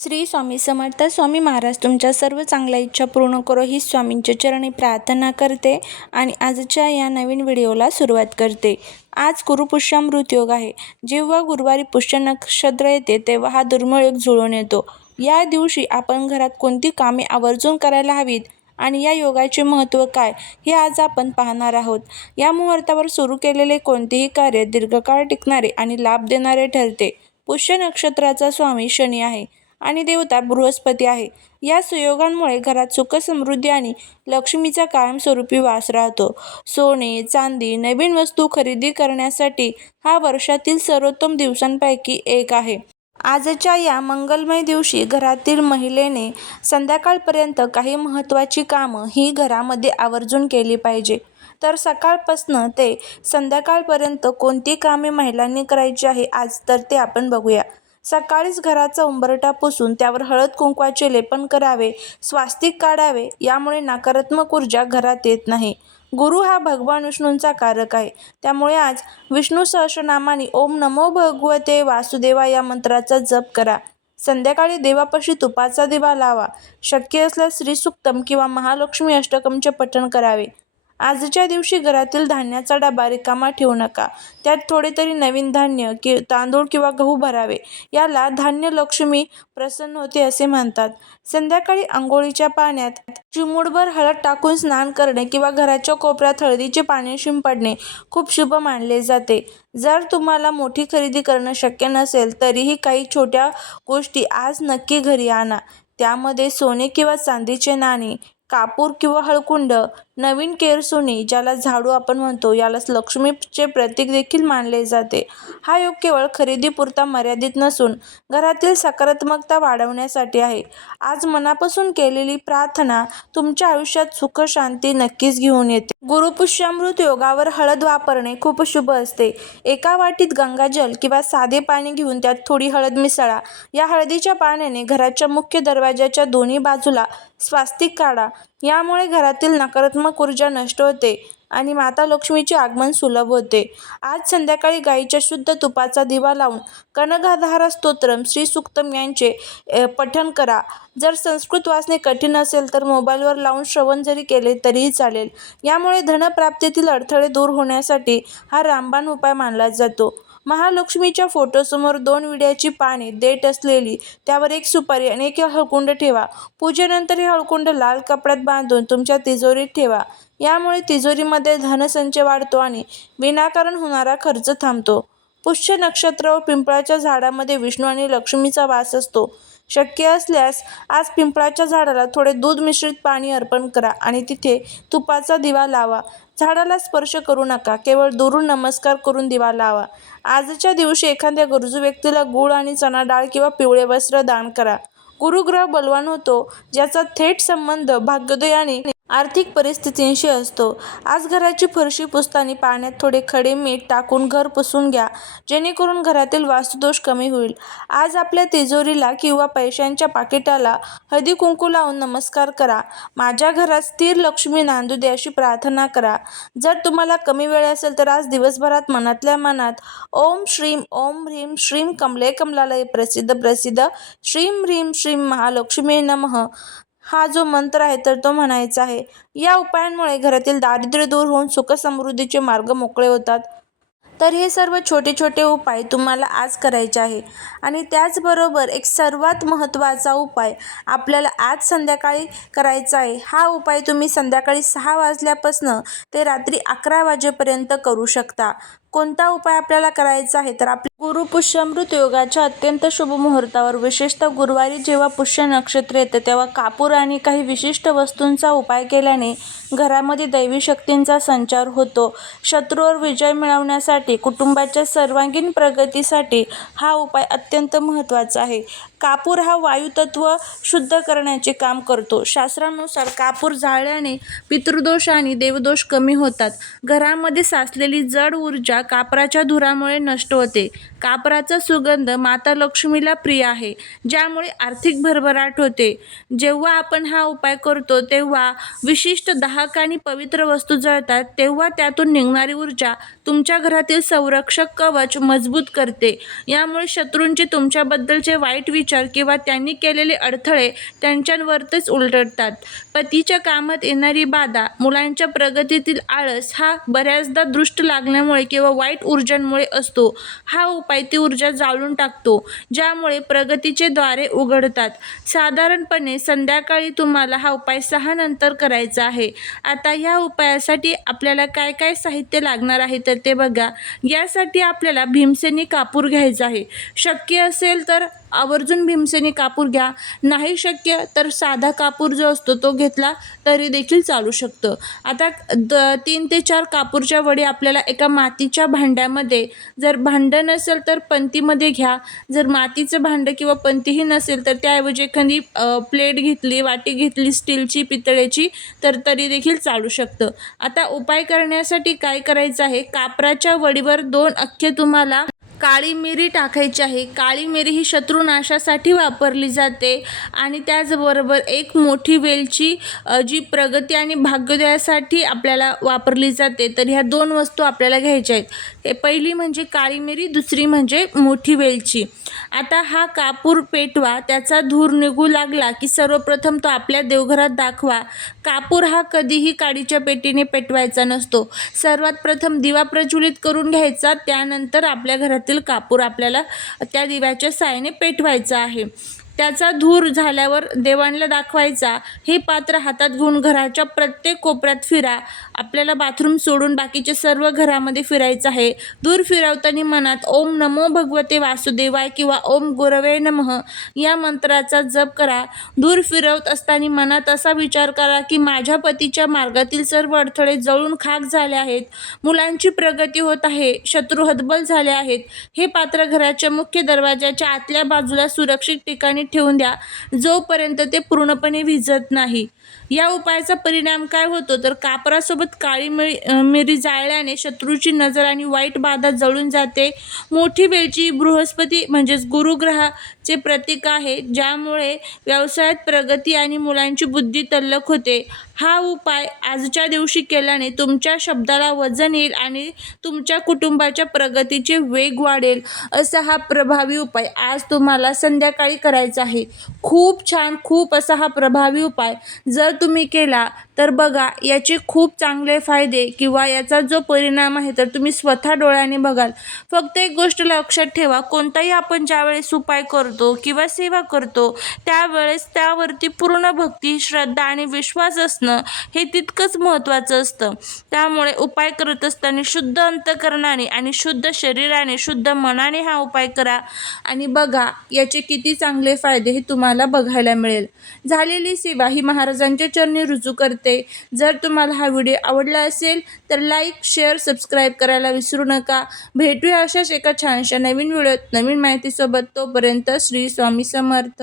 श्री स्वामी समर्थ. स्वामी महाराज तुमच्या सर्व चांगल्या इच्छा पूर्ण करो ही स्वामींच्या चरणी प्रार्थना करते आणि आजच्या या नवीन व्हिडिओला सुरुवात करते. आज गुरुपुष्यामृत योग आहे. जेव्हा गुरुवारी पुष्य नक्षत्र येते तेव्हा हा दुर्मिळ योग जुळून येतो. या दिवशी आपण घरात कोणती कामे आवर्जून करायला हवीत आणि या योगाचे महत्त्व काय हे आज आपण पाहणार आहोत. या मुहूर्तावर सुरू केलेले कोणतेही कार्य दीर्घकाळ टिकणारे आणि लाभ देणारे ठरते. पुष्य नक्षत्राचा स्वामी शनी आहे आणि देवता बृहस्पती आहे. या सुयोगांमुळे घरात सुख समृद्धी आणि लक्ष्मीचा कायमस्वरूपी वास राहतो. सोने, चांदी, नवीन वस्तू खरेदी करण्यासाठी हा वर्षातील सर्वोत्तम दिवसांपैकी एक आहे. आजच्या या मंगलमय दिवशी घरातील महिलेने संध्याकाळपर्यंत काही महत्त्वाची कामं ही घरामध्ये आवर्जून केली पाहिजे. तर सकाळपासून ते संध्याकाळपर्यंत कोणती कामे महिलांनी करायची आहे आज तर ते आपण बघूया. सकाळीच घराचा उंबरठा पुसून त्यावर हळद कुंकवाचे लेपन करावे, स्वास्तिक काढावे. यामुळे नकारात्मक ऊर्जा घरात येत नाही. गुरु हा भगवान विष्णूंचा कारक आहे, त्यामुळे आज विष्णू सहस्रनामाने ओम नमो भगवते वासुदेवा या मंत्राचा जप करा. संध्याकाळी देवापाशी तुपाचा दिवा लावा. शक्य असल्यास श्रीसूक्तम किंवा महालक्ष्मी अष्टकमचे पठण करावे. आजच्या दिवशी घरातील धान्याचा डबा रिकामा ठेवू नका. त्यात थोडे तरी नवीन धान्य तांदूळ किंवा गहू भरावे. याला धान्य लक्ष्मी प्रसन्न होते असे म्हणतात. संध्याकाळी अंघोळीच्या पाण्यात चिमूटभर हळद टाकून स्नान करणे किंवा घराच्या कोपऱ्यात हळदीचे पाणी शिंपडणे खूप शुभ मानले जाते. जर तुम्हाला मोठी खरेदी करणं शक्य नसेल तरीही काही छोट्या गोष्टी आज नक्की घरी आणा. त्यामध्ये सोने किंवा चांदीचे नाणी, कापूर किंवा हळकुंड, नवीन केरसुणी ज्याला झाडू आपण म्हणतो, याला लक्ष्मीचे प्रतीक देखील मानले जाते. हा योग केवळ खरेदीपुरता मर्यादित नसून घरातील सकारात्मकता वाढवण्यासाठी आहे. आज मनापासून केलेली प्रार्थना तुमच्या आयुष्यात सुख शांती नक्कीच घेऊन येते. गुरुपुष्यामृत योगावर हळद वापरणे खूप शुभ असते. एका वाटीत गंगाजल किंवा साधे पाणी घेऊन त्यात थोडी हळद मिसळा. या हळदीच्या पाण्याने घराच्या मुख्य दरवाजाच्या दोन्ही बाजूला स्वास्तिक काढा. यामुळे घरातील नकारात्मक ऊर्जा नष्ट होते आणि माता लक्ष्मीचे आगमन सुलभ होते. आज संध्याकाळी गाईच्या शुद्ध तुपाचा दिवा लावून कनकधारा स्तोत्रम, श्रीसूक्तम यांचे पठण करा. जर संस्कृत वाचणे कठीण असेल तर मोबाईलवर लावून श्रवण जरी केले तरीही चालेल. यामुळे धनप्राप्तीतील अडथळे दूर होण्यासाठी हा रामबाण उपाय मानला जातो. महालक्ष्मीच्या फोटोसमोर 2 विड्याची पाने देठ असलेली, त्यावर 1 सुपारी आणि 1 हळकुंड ठेवा. पूजेनंतर हे हळकुंड लाल कपड्यात बांधून तुमच्या तिजोरीत ठेवा. यामुळे तिजोरीमध्ये धनसंचय वाढतो आणि विनाकारण होणारा खर्च थांबतो. पुष्य नक्षत्र व पिंपळाच्या झाडामध्ये विष्णू आणि लक्ष्मीचा वास असतो. शक्य असल्यास आज पिंपळाच्या झाडाला थोडे दूध मिश्रित पाणी अर्पण करा आणि तिथे तुपाचा दिवा लावा. झाडाला स्पर्श करू नका, केवळ दुरून नमस्कार करून दिवा लावा. आजच्या दिवशी एखाद्या गरजू व्यक्तीला गूळ आणि चणा डाळ किंवा पिवळे वस्त्र दान करा. गुरुग्रह बलवान होतो, ज्याचा थेट संबंध भाग्योदय आणि आर्थिक परिस्थितींशी असतो. आज घराची फरशी पुसताना पाण्यात थोडे खडे मीठ टाकून घर पुसून घ्या, जेणेकरून घरातील वास्तुदोष कमी होईल. आज आपल्या तिजोरीला किंवा पैशांच्या पाकिटाला हळदी कुंकू लावून नमस्कार करा. माझ्या घरात स्थिर लक्ष्मी नांदू दे अशी प्रार्थना करा. जर तुम्हाला कमी वेळ असेल तर आज दिवसभरात मनातल्या मनात ओम ह्रीं श्रीं कमले कमलालय प्रसिद्ध प्रसिद्ध श्रीं ह्रीं श्रीं महालक्ष्मी नमः हा जो मंत्र आहे तर तो म्हणायचा आहे. या उपायांमुळे घरातील दारिद्र्य दूर होऊन सुख समृद्धीचे मार्ग मोकळे होतात. तर हे सर्व छोटे छोटे उपाय तुम्हाला आज करायचे आहे. आणि त्याचबरोबर एक सर्वात महत्त्वाचा उपाय आपल्याला आज संध्याकाळी करायचा आहे. हा उपाय तुम्ही संध्याकाळी 6 वाजल्यापासून ते रात्री 11 वाजेपर्यंत करू शकता. कोणता उपाय आपल्याला करायचा आहे तर आपल्या गुरुपुष्यामृत योगाच्या अत्यंत शुभ मुहूर्तावर, विशेषतः गुरुवारी जेव्हा पुष्य नक्षत्र येतं तेव्हा कापूर आणि काही विशिष्ट वस्तूंचा उपाय केल्याने घरामध्ये दैवी शक्तींचा संचार होतो. शत्रूवर विजय मिळवण्यासाठी, कुटुंबाच्या सर्वांगीण प्रगतीसाठी हा उपाय अत्यंत महत्त्वाचा आहे. कापूर हा वायुतत्व शुद्ध करण्याचे काम करतो. शास्त्रानुसार कापूर जाळल्याने पितृदोष आणि देवदोष कमी होतात. घरामध्ये साचलेली जड ऊर्जा ऊर्जा कापराच्या धुरामुळे नष्ट होते. कापराचा सुगंध माता लक्ष्मीला प्रिय आहे, ज्यामुळे आर्थिक भरभराट होते. जेव्हा आपण हा उपाय करतो तेव्हा विशिष्ट दाहक आणि पवित्र वस्तू जळतात, तेव्हा त्यातून निघणारी ऊर्जा तुमच्या घरातील संरक्षक कवच मजबूत करते. यामुळे शत्रूंचे तुमच्याबद्दलचे वाईट विचार किंवा त्यांनी केलेले अडथळे त्यांच्यावरतीच उलटतात. पतीच्या कामात येणारी बाधा, मुलांच्या प्रगतीतील आळस हा बऱ्याचदा दृष्ट लागल्यामुळे किंवा वाईट ऊर्जांमुळे असतो. हा उपाय ती ऊर्जा जाळून टाकतो, ज्यामुळे प्रगतीचे द्वारे उघडतात. साधारणपणे संध्याकाळी तुम्हाला हा उपाय 6 नंतर करायचा आहे. आता या उपायासाठी आपल्याला काय काय साहित्य लागणार आहे तर ते बघा. यासाठी आपल्याला भीमसेनी कापूर घ्यायचा आहे. शक्य असेल तर आवर्जून भीमसेनी कापूर घ्या, नाही शक्य तर साधा कापूर जो असतो तो घेतला तरी देखील चालू शकतं. आता 3 ते 4 कापूरच्या वडी आपल्याला एका मातीच्या भांड्यामध्ये, जर भांडं नसेल तर पंतीमध्ये घ्या. जर मातीचं भांडं किंवा पंतीही नसेल तर त्याऐवजी एखादी प्लेट घेतली, वाटी घेतली स्टीलची, पितळेची, तर तरी देखील चालू शकतं. आता उपाय करण्यासाठी काय करायचं आहे, कापराच्या वडीवर 2 अख्खे तुम्हाला काळी मिरी टाकायची आहे. काळी मिरी ही शत्रुनाशासाठी वापरली जाते आणि त्याचबरोबर एक मोठी वेलची जी प्रगती आणि भाग्योदयासाठी आपल्याला वापरली जाते. तर ह्या 2 वस्तू आपल्याला घ्यायच्या आहेत. पहिली म्हणजे काळी मिरी, दुसरी म्हणजे मोठी वेलची. आता हा कापूर पेटवा. त्याचा धूर निघू लागला की सर्वप्रथम तो आपल्या देवघरात दाखवा. कापूर हा कधीही काडीच्या पेटीने पेटवायचा नसतो. सर्वात प्रथम दिवा प्रज्वलित करून घ्यायचा, त्यानंतर आपल्या घरातील कापूर आपल्याला त्या दिव्याच्या साहाय्याने पेटवायचा आहे. त्याचा धूर झाल्यावर देवांना दाखवायचा. हे पात्र हातात घेऊन घराच्या प्रत्येक कोपऱ्यात फिरा. आपल्याला बाथरूम सोडून बाकीचे सर्व घरामध्ये फिरायचं आहे. दूर फिरवताना मनात ओम नमो भगवते वासुदेवाय किंवा ओम गुरवे नमः या मंत्राचा जप करा. दूर फिरवत असताना मनात असा विचार करा की माझ्या पतीच्या मार्गातील सर्व अडथळे जळून खाक झाले आहेत, मुलांची प्रगती होत आहे, शत्रू हतबल झाले आहेत. हे पात्र घराच्या मुख्य दरवाजाच्या आतल्या बाजूला सुरक्षित ठिकाणी ठेवून द्या, जोपर्यंत ते पूर्णपणे विझत नाही. या उपायाचा परिणाम काय होतो तर कापरासोबत काळी मिरी जाळल्याने शत्रूची नजर आणि वाईट बाधा जळून जाते. मोठी वेलची बृहस्पती म्हणजेच गुरुग्रहाचे प्रतीक आहे, ज्यामुळे व्यवसायात प्रगती आणि मुलांची बुद्धी तल्लख होते. हा उपाय आजच्या दिवशी केल्याने तुमच्या शब्दाला वजन येईल आणि तुमच्या कुटुंबाच्या प्रगतीचे वेग वाढेल. असा हा प्रभावी उपाय आज तुम्हाला संध्याकाळी करायचा आहे. खूप छान, खूप असा हा प्रभावी उपाय जर तुम्ही केला तर बघा याचे खूप चांगले फायदे किंवा याचा जो परिणाम आहे तर तुम्ही स्वतः डोळ्याने बघाल. फक्त एक गोष्ट लक्षात ठेवा, कोणताही आपण ज्यावेळेस उपाय करतो किंवा सेवा करतो त्यावेळेस त्यावरती पूर्ण भक्ती, श्रद्धा आणि विश्वास असणं हे तितकंच महत्त्वाचं असतं. त्यामुळे उपाय करत असताना शुद्ध अंतःकरणाने आणि शुद्ध शरीराने, शुद्ध मनाने हा उपाय करा आणि बघा याचे किती चांगले फायदे हे तुम्हाला बघायला मिळेल. झालेली सेवा ही महाराजांच्या चरणी रुजू करते. जर तुम्हाला हा व्हिडिओ आवडला असेल तर लाईक, शेअर, सबस्क्राईब करायला विसरू नका. भेटूया अशाच एका छानशा नवीन व्हिडिओत नवीन माहितीसोबत. तोपर्यंत श्री स्वामी समर्थ.